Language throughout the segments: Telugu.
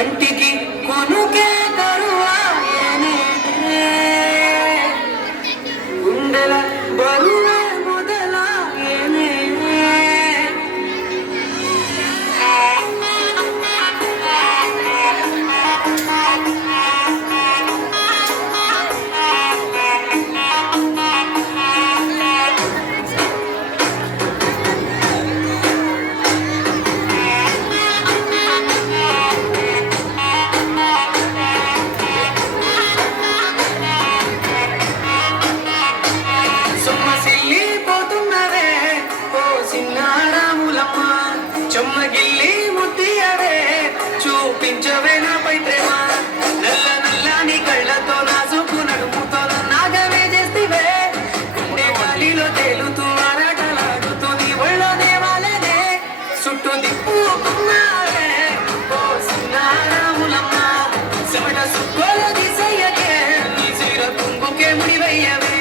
కంటికి కొనుకే కరువాయనే గుండెల బరువే మొదలాయనే చెమ్మగిల్లి ముద్దియవే చూపించవే నాపై ప్రేమ నల్ల నల్లని కళ్ళతో నా చూపు నడుపుతో నాగవే చేస్తివే గుండె గాలిలో తేలుతూ ఆరాటలాడుతూ నీ ఒళ్ళోనే వాలేనే చుట్టూ దిప్పుకున్నావే ఓ సిన్నారాములమ్మ చెమట సుక్కోల దిశయ్యకే నీ చీర కుంగుకే ముడివయ్యవే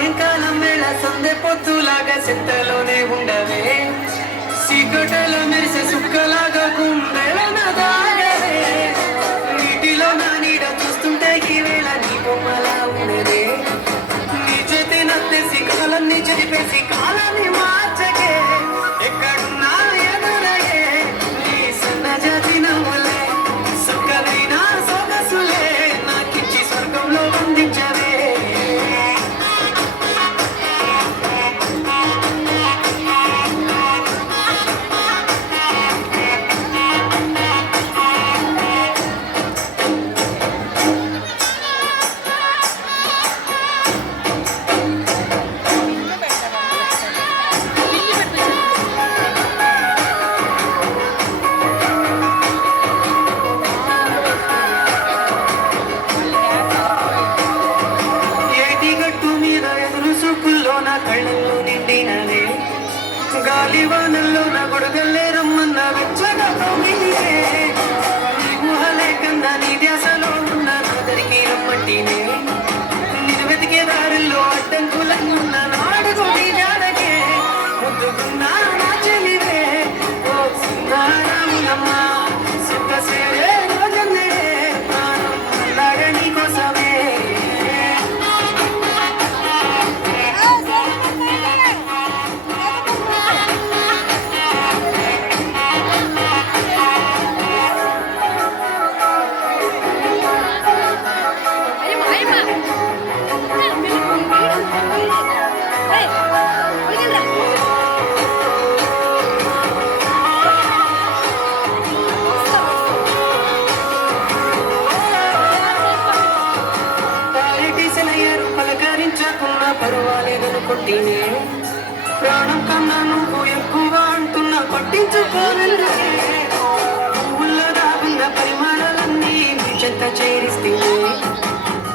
సాయంకాలం వేళ సందె పొద్దులాగా చెత్తలోనే ఉండవే సీకటలో మెరిసే సుక్కలాగా కుండెల దాగవే నీటిలో నా నీడ చూస్తుంటే ఈ వేళ నీ బొమ్మలా ఉండదే నీ చేతి నత్తేసి కాలాన్ని చెరిపేసి కాలాన్ని మార్చకే ఎక్కడున్నా ఎదురగే నీ సన్న జాతి నవ్వులే సుక్కలైన సొగసులే నాకిచ్చి స్వర్గంలో బంధించవే నా కళ్ళల్లో నిండినవే గాలివానల్లో నా గొడగల్లే రమ్మన్న వెచ్చగా తోమిలిసే నీ ఊహలే కన్నా నీ ధ్యాసలో ఉన్న నాదరికి రమ్మంటినే నేను వెతికే దారుల్లో అడ్డంకులన్న నాడుగు నీ జాడకే ముద్దుకున్నా నా చెలివే ఓ సిన్నారాములమ్మ సుఖ సేరే రోజన్నే అలాగే నీ కోసమే పర్వాలేదనుకుంటేనే ప్రాణం కన్నా నువ్వు ఎక్కువ అంటున్నా పట్టించుకోనంటే పువ్వుల్లో దాగున్న పరిమాణాలన్నీ నీ చెంత చేరిస్తే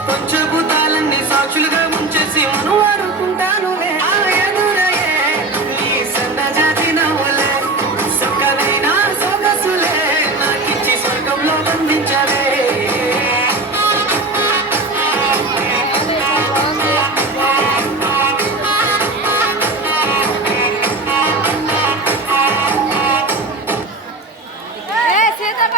పంచభూతాలన్నీ సాక్షులుగా ఉంచేసి మనువా